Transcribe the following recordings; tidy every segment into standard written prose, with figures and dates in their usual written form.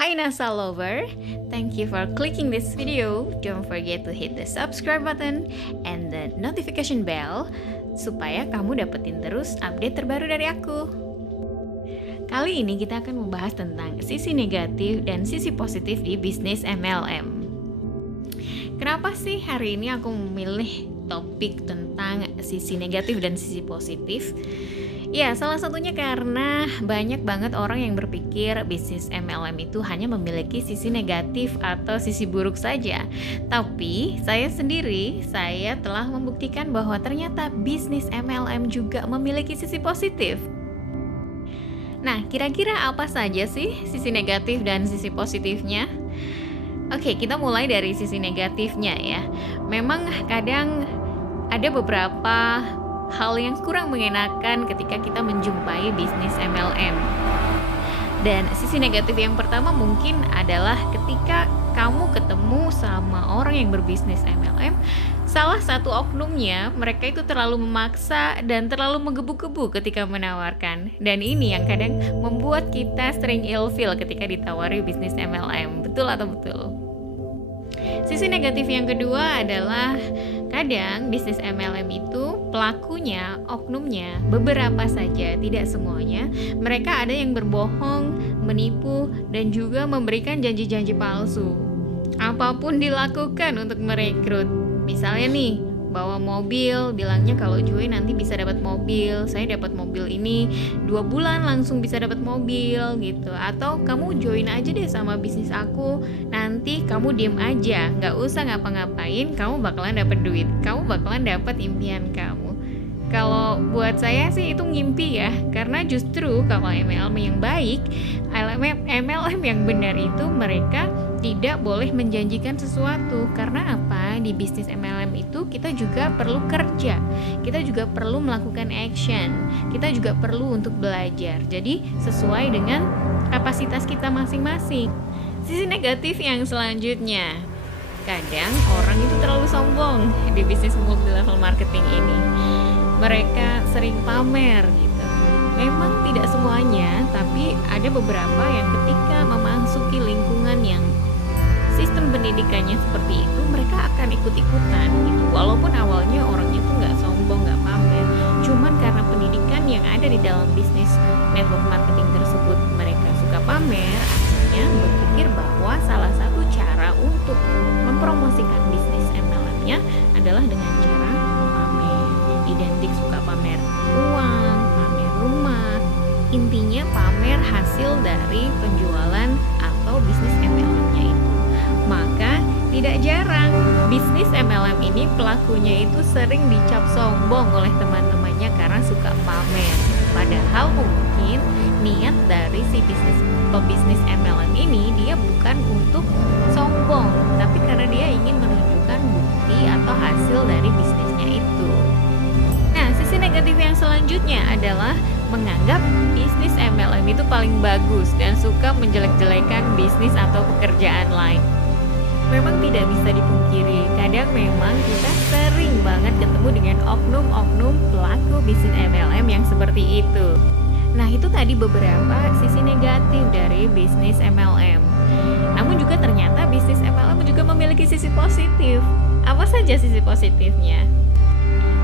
Hai NASA lover, thank you for clicking this video. Don't forget to hit the subscribe button and the notification bell supaya kamu dapetin terus update terbaru dari aku. Kali ini kita akan membahas tentang sisi negatif dan sisi positif di bisnis MLM. Kenapa sih hari ini aku memilih topik tentang sisi negatif dan sisi positif? Ya, salah satunya karena banyak banget orang yang berpikir bisnis MLM itu hanya memiliki sisi negatif atau sisi buruk saja. Tapi saya telah membuktikan bahwa ternyata bisnis MLM juga memiliki sisi positif. Nah, kira-kira apa saja sih sisi negatif dan sisi positifnya? Oke, kita mulai dari sisi negatifnya ya. Memang kadang ada beberapa hal yang kurang mengenakan ketika kita menjumpai bisnis MLM. Dan sisi negatif yang pertama mungkin adalah ketika kamu ketemu sama orang yang berbisnis MLM, salah satu oknumnya mereka itu terlalu memaksa dan terlalu menggebu-gebu ketika menawarkan. Dan ini yang kadang membuat kita sering ilfeel ketika ditawari bisnis MLM. Betul atau betul? Sisi negatif yang kedua adalah kadang bisnis MLM itu pelakunya, oknumnya, beberapa saja, tidak semuanya. Mereka ada yang berbohong, menipu, dan juga memberikan janji-janji palsu. Apapun dilakukan untuk merekrut. Misalnya nih, bawa mobil, bilangnya kalau join nanti bisa dapat mobil. Saya dapat mobil ini 2 bulan langsung bisa dapat mobil gitu. Atau kamu join aja deh sama bisnis aku, nanti kamu diem aja, nggak usah ngapa-ngapain, kamu bakalan dapat duit, kamu bakalan dapat impian kamu. Kalau buat saya sih itu ngimpi ya, karena justru kalau MLM yang baik, MLM yang benar itu mereka tidak boleh menjanjikan sesuatu. Karena apa? Di bisnis MLM itu kita juga perlu kerja, kita juga perlu melakukan action, kita juga perlu untuk belajar. Jadi sesuai dengan kapasitas kita masing-masing. Sisi negatif yang selanjutnya, kadang orang itu terlalu sombong di bisnis multi level marketing ini. Mereka sering pamer gitu. Memang tidak semuanya, tapi ada beberapa yang ketika memasuki lingkungan yang sistem pendidikannya seperti itu, mereka akan ikut-ikutan gitu. Walaupun awalnya orangnya tuh nggak sombong, nggak pamer, cuman karena pendidikan yang ada di dalam bisnis network marketing tersebut mereka suka pamer, akhirnya berpikir bahwa salah satu cara untuk mempromosikan bisnis MLM-nya adalah dengan cara pamer. Identik suka pamer uang, pamer rumah, intinya pamer hasil dari penjualan atau bisnis MLM-nya itu. Maka tidak jarang bisnis MLM ini pelakunya itu sering dicap sombong oleh teman-temannya karena suka pamer. Padahal mungkin niat dari si pebisnis MLM ini dia bukan untuk sombong, tapi karena dia ingin menunjukkan bukti atau hasil dari bisnisnya itu. Nah, sisi negatif yang selanjutnya adalah menganggap bisnis MLM itu paling bagus dan suka menjelek-jelekan bisnis atau pekerjaan lain. Memang tidak bisa dipungkiri, kadang memang kita sering banget ketemu dengan oknum-oknum pelaku bisnis MLM yang seperti itu. Nah, itu tadi beberapa sisi negatif dari bisnis MLM. Namun juga ternyata bisnis MLM juga memiliki sisi positif. Apa saja sisi positifnya?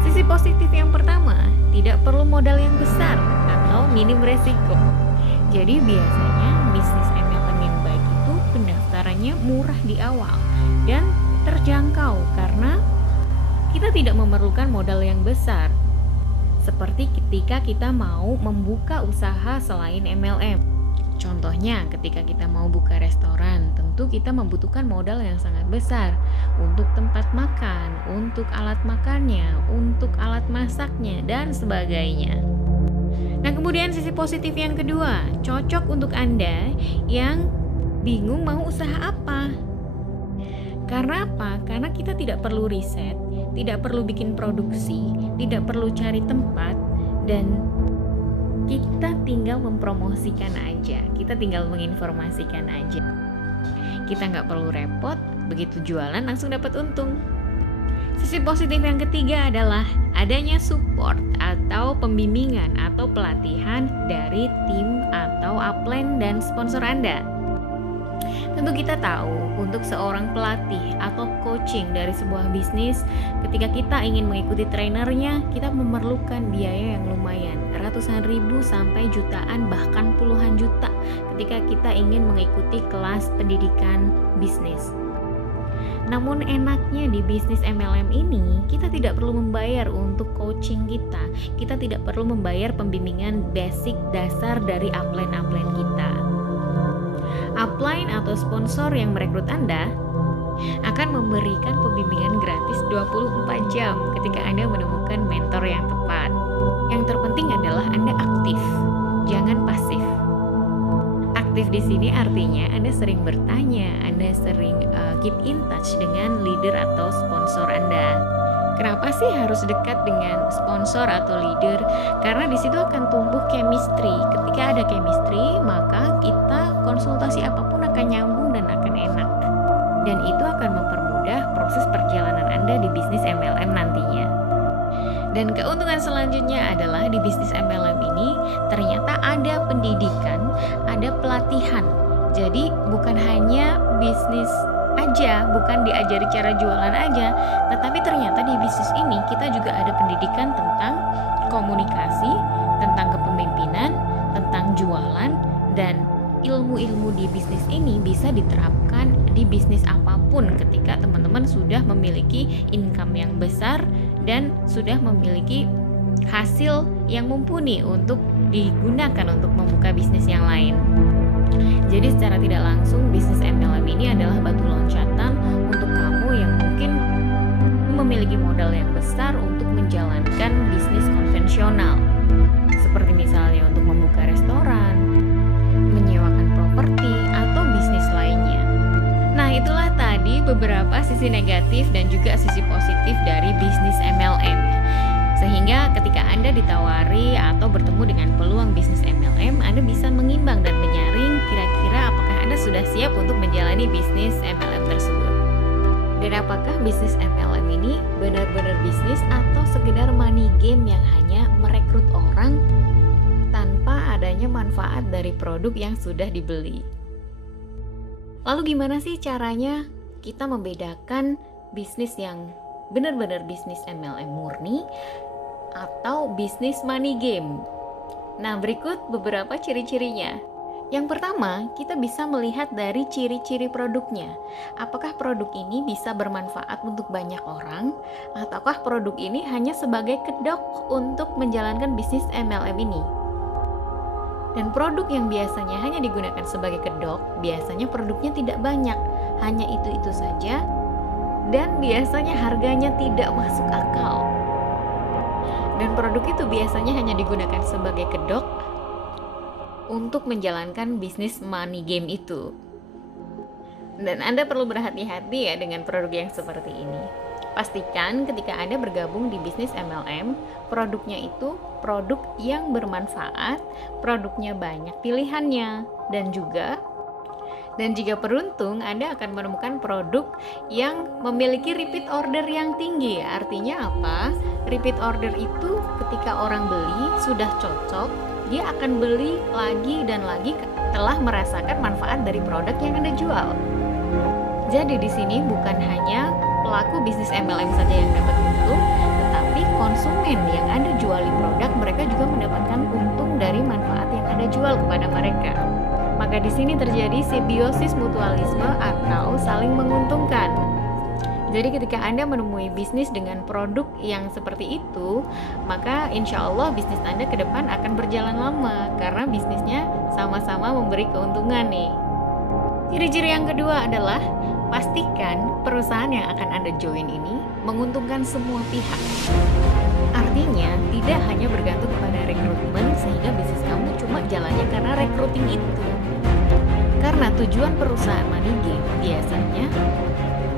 Sisi positif yang pertama, tidak perlu modal yang besar atau minim resiko. Jadi biasanya bisnis MLM yang baik itu pendaftarannya murah di awal dan terjangkau karena kita tidak memerlukan modal yang besar. Seperti ketika kita mau membuka usaha selain MLM. Contohnya ketika kita mau buka restoran, tentu kita membutuhkan modal yang sangat besar untuk tempat makan, untuk alat makannya, untuk alat masaknya, dan sebagainya. Nah, kemudian sisi positif yang kedua, cocok untuk Anda yang bingung mau usaha apa. Karena apa? Karena kita tidak perlu riset, tidak perlu bikin produksi, tidak perlu cari tempat, dan kita tinggal mempromosikan aja, kita tinggal menginformasikan aja. Kita nggak perlu repot, begitu jualan langsung dapat untung. Sisi positif yang ketiga adalah adanya support atau pembimbingan atau pelatihan dari tim atau upline dan sponsor Anda. Tentu kita tahu, untuk seorang pelatih atau coaching dari sebuah bisnis, ketika kita ingin mengikuti trainernya, kita memerlukan biaya yang lumayan, ratusan ribu sampai jutaan bahkan puluhan juta ketika kita ingin mengikuti kelas pendidikan bisnis. Namun enaknya di bisnis MLM ini, kita tidak perlu membayar untuk coaching kita. Kita tidak perlu membayar pembimbingan basic dasar dari upline-upline kita. Upline atau sponsor yang merekrut Anda akan memberikan pembimbingan gratis 24 jam ketika Anda menemukan mentor yang tepat. Yang terpenting adalah Anda aktif, jangan pasif. Aktif di sini artinya Anda sering bertanya, Anda sering keep in touch dengan leader atau sponsor Anda. Kenapa sih harus dekat dengan sponsor atau leader? Karena di situ akan tumbuh chemistry. Ketika ada chemistry, maka kita konsultasi apapun akan nyambung dan akan enak. Dan itu akan mempermudah proses perjalanan Anda di bisnis MLM nantinya. Dan keuntungan selanjutnya adalah di bisnis MLM ini ternyata ada pendidikan, ada pelatihan. Jadi bukan hanya bisnis aja, bukan diajari cara jualan aja, tetapi ternyata di bisnis ini kita juga ada pendidikan tentang komunikasi, tentang kepemimpinan, tentang jualan, dan ilmu-ilmu di bisnis ini bisa diterapkan di bisnis apapun ketika teman-teman sudah memiliki income yang besar dan sudah memiliki hasil yang mumpuni untuk digunakan untuk membuka bisnis yang lain. Jadi secara tidak langsung bisnis MLM ini adalah batu loncatan untuk kamu yang mungkin memiliki modal yang besar untuk menjalankan bisnis konvensional. Seperti misalnya untuk membuka restoran, menyewakan properti, atau bisnis lainnya. Nah, itulah tadi beberapa sisi negatif dan juga sisi positif dari bisnis MLM. Sehingga ketika Anda ditawari atau bertemu dengan peluang bisnis MLM, Anda bisa mengimbang dan menyaring kira-kira apakah Anda sudah siap untuk menjalani bisnis MLM tersebut. Dan apakah bisnis MLM ini benar-benar bisnis atau sekedar money game yang hanya merekrut orang tanpa adanya manfaat dari produk yang sudah dibeli. Lalu gimana sih caranya kita membedakan bisnis yang benar-benar bisnis MLM murni atau bisnis money game? Nah, berikut beberapa ciri-cirinya. Yang pertama, kita bisa melihat dari ciri-ciri produknya. Apakah produk ini bisa bermanfaat untuk banyak orang, ataukah produk ini hanya sebagai kedok untuk menjalankan bisnis MLM ini? Dan produk yang biasanya hanya digunakan sebagai kedok, biasanya produknya tidak banyak, hanya itu-itu saja, dan biasanya harganya tidak masuk akal. Dan produk itu biasanya hanya digunakan sebagai kedok untuk menjalankan bisnis money game itu. Dan Anda perlu berhati-hati ya dengan produk yang seperti ini. Pastikan ketika Anda bergabung di bisnis MLM, produknya itu produk yang bermanfaat, produknya banyak pilihannya, dan jika beruntung, Anda akan menemukan produk yang memiliki repeat order yang tinggi. Artinya apa? Repeat order itu ketika orang beli sudah cocok, dia akan beli lagi dan lagi telah merasakan manfaat dari produk yang Anda jual. Jadi di sini bukan hanya pelaku bisnis MLM saja yang dapat untung, tetapi konsumen yang Anda juali produk, mereka juga mendapatkan untung dari manfaat yang Anda jual kepada mereka. Maka di sini terjadi simbiosis mutualisme atau saling menguntungkan. Jadi ketika Anda menemui bisnis dengan produk yang seperti itu, maka insya Allah bisnis Anda ke depan akan berjalan lama karena bisnisnya sama-sama memberi keuntungan nih. Ciri-ciri yang kedua adalah pastikan perusahaan yang akan Anda join ini menguntungkan semua pihak. Artinya tidak hanya bergantung pada rekrutmen sehingga bisnis kamu cuma jalannya karena recruiting itu. Karena tujuan perusahaan money game biasanya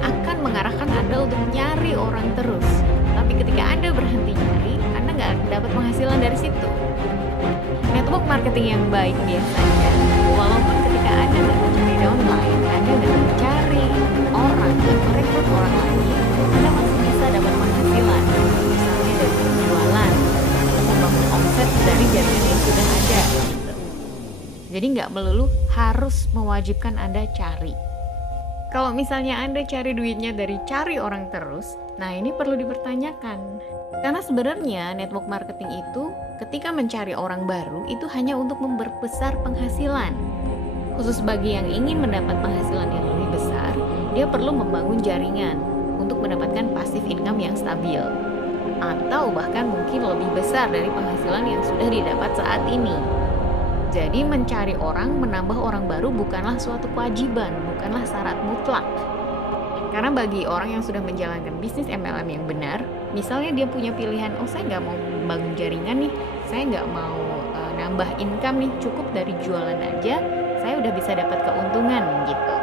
akan mengarahkan Anda untuk nyari orang terus. Tapi ketika Anda berhenti nyari, Anda nggak akan dapat penghasilan dari situ. Network marketing yang baik biasanya, walaupun ketika Anda nggak mencari downline, Anda nggak mencari orang dan merekrut orang lagi, Anda masih bisa dapat penghasilan. Misalnya dari penjualan, membangun omset dari jaringan yang sudah ada. Jadi nggak melulu harus mewajibkan Anda cari. Kalau misalnya Anda cari duitnya dari cari orang terus, nah ini perlu dipertanyakan. Karena sebenarnya network marketing itu ketika mencari orang baru itu hanya untuk memperbesar penghasilan. Khusus bagi yang ingin mendapat penghasilan yang lebih besar, dia perlu membangun jaringan untuk mendapatkan passive income yang stabil. Atau bahkan mungkin lebih besar dari penghasilan yang sudah didapat saat ini. Jadi mencari orang, menambah orang baru bukanlah suatu kewajiban, bukanlah syarat mutlak. Karena bagi orang yang sudah menjalankan bisnis MLM yang benar, misalnya dia punya pilihan, oh saya nggak mau membangun jaringan nih, saya nggak mau nambah income nih, cukup dari jualan aja, saya udah bisa dapat keuntungan gitu.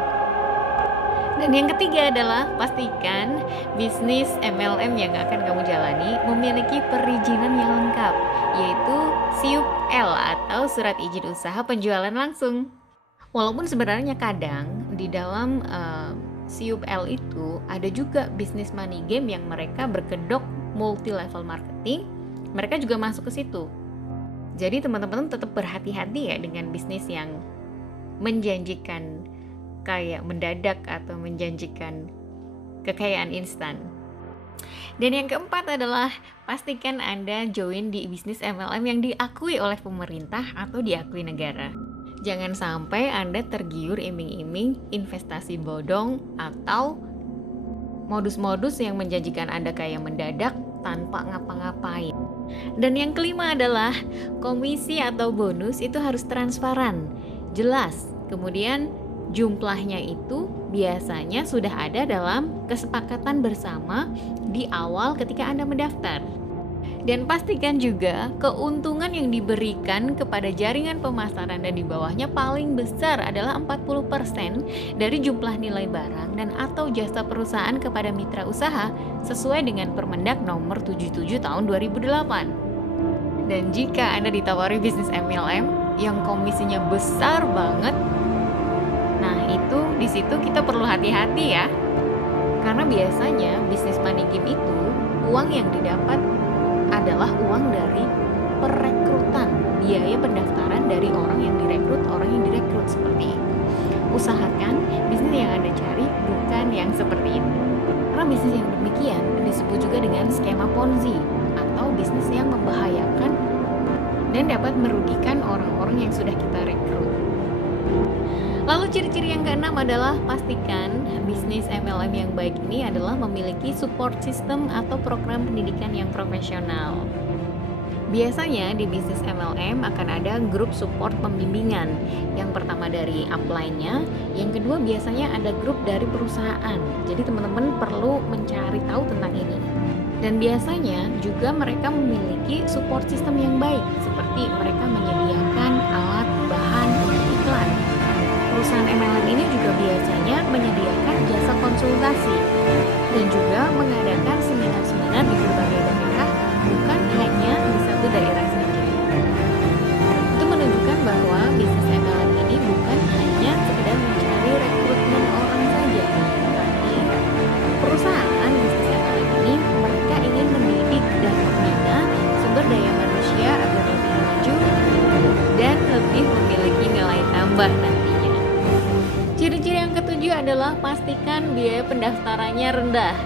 Dan yang ketiga adalah pastikan bisnis MLM yang akan kamu jalani memiliki perizinan yang lengkap, yaitu SIUP-L atau Surat Izin Usaha Penjualan Langsung. Walaupun sebenarnya kadang di dalam SIUP-L itu ada juga bisnis money game yang mereka berkedok multi level marketing, mereka juga masuk ke situ. Jadi teman-teman tetap berhati-hati ya dengan bisnis yang menjanjikan kayak mendadak atau menjanjikan kekayaan instan. Dan yang keempat adalah pastikan Anda join di bisnis MLM yang diakui oleh pemerintah atau diakui negara. Jangan sampai Anda tergiur iming-iming investasi bodong atau modus-modus yang menjanjikan Anda kaya mendadak tanpa ngapa-ngapain. Dan yang kelima adalah komisi atau bonus itu harus transparan, jelas. Kemudian jumlahnya itu biasanya sudah ada dalam kesepakatan bersama di awal ketika Anda mendaftar. Dan pastikan juga keuntungan yang diberikan kepada jaringan pemasaran dan di bawahnya paling besar adalah 40% dari jumlah nilai barang dan atau jasa perusahaan kepada mitra usaha sesuai dengan Permendak nomor 77 tahun 2008. Dan jika Anda ditawari bisnis MLM yang komisinya besar banget, nah itu di situ kita perlu hati-hati ya. Karena biasanya bisnis money game itu uang yang didapat adalah uang dari perekrutan, biaya pendaftaran dari orang yang direkrut seperti itu. Usahakan bisnis yang Anda cari bukan yang seperti itu. Karena bisnis yang demikian disebut juga dengan skema Ponzi atau bisnis yang membahayakan dan dapat merugikan orang-orang yang sudah kita rekrut. Lalu ciri-ciri yang keenam adalah pastikan bisnis MLM yang baik ini adalah memiliki support system atau program pendidikan yang profesional. Biasanya di bisnis MLM akan ada grup support pembimbingan. Yang pertama dari upline-nya, yang kedua biasanya ada grup dari perusahaan. Jadi teman-teman perlu mencari tahu tentang ini. Dan biasanya juga mereka memiliki support system yang baik, seperti mereka menyediakan alat, bahan, dan iklan. Perusahaan MLM ini juga biasanya menyediakan jasa konsultasi dan juga mengadakan seminar-seminar di berbagai daerah, bukan hanya di satu daerah saja. Itu menunjukkan bahwa bisnis MLM ini bukan hanya sekedar mencari rekrutmen orang saja, tapi perusahaan bisnis MLM ini mereka ingin mendidik dan membina sumber daya manusia agar lebih maju dan lebih memiliki nilai tambah nantinya. Ciri-ciri yang ketujuh adalah pastikan biaya pendaftarannya rendah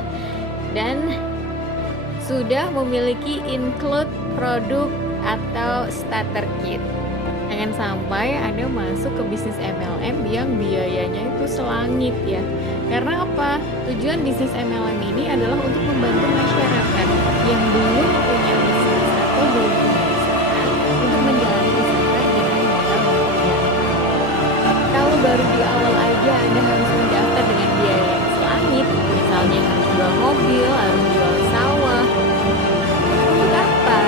dan sudah memiliki include produk atau starter kit. Jangan sampai Anda masuk ke bisnis MLM yang biayanya itu selangit ya. Karena apa? Tujuan bisnis MLM ini adalah untuk membantu masyarakat yang belum punya bisnis atau belum punya usaha untuk menjalani usaha dengan modal yang kalau baru di awal aja Anda harus mendaftar dengan biaya yang selangit, misalnya harus jual mobil, harus jual sawah, untuk apa?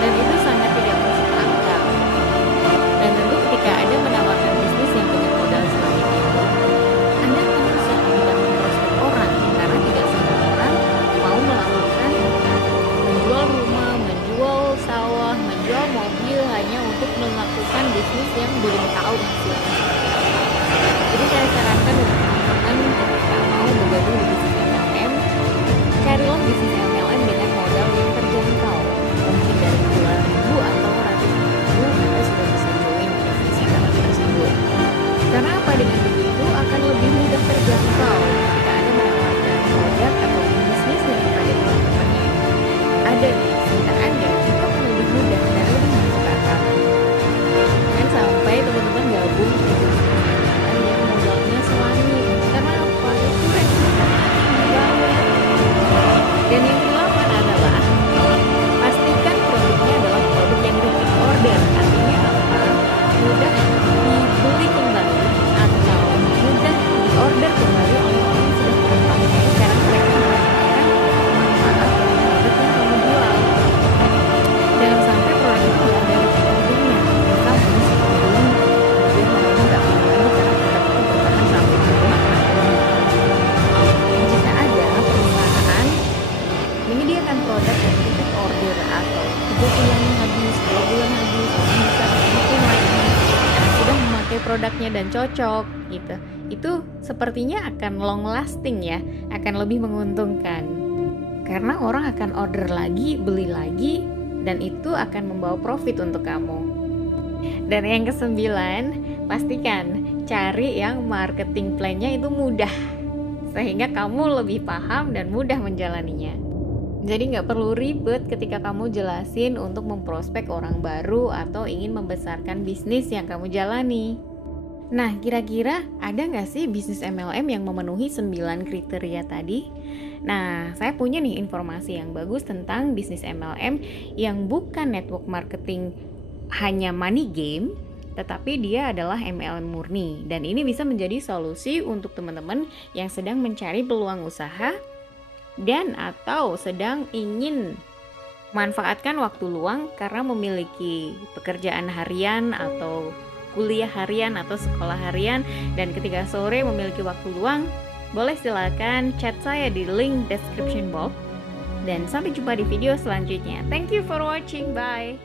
Dan itu sangat tidak masuk akal. Dan tentu ketika Anda menawarkan bisnis yang punya modal selangit itu, Anda akan kesulitan memprospek orang karena tidak semua orang mau melakukan menjual rumah, menjual sawah, menjual mobil hanya untuk melakukan bisnis yang belum tahu hasilnya. Jadi saya sarankan untuk teman-teman ketika mau bergabung di bisnis MLM, dan cocok gitu. Itu sepertinya akan long lasting ya, akan lebih menguntungkan. Karena orang akan order lagi, beli lagi, dan itu akan membawa profit untuk kamu. Dan yang kesembilan, pastikan cari yang marketing plan-nya itu mudah, sehingga kamu lebih paham dan mudah menjalaninya. Jadi nggak perlu ribet ketika kamu jelasin untuk memprospek orang baru atau ingin membesarkan bisnis yang kamu jalani. Nah, kira-kira ada nggak sih bisnis MLM yang memenuhi 9 kriteria tadi? Nah, saya punya nih informasi yang bagus tentang bisnis MLM yang bukan network marketing hanya money game, tetapi dia adalah MLM murni. Dan ini bisa menjadi solusi untuk teman-teman yang sedang mencari peluang usaha dan atau sedang ingin manfaatkan waktu luang karena memiliki pekerjaan harian atau kuliah harian atau sekolah harian, dan ketika sore memiliki waktu luang, boleh silakan chat saya di link description box. Dan sampai jumpa di video selanjutnya. Thank you for watching, bye.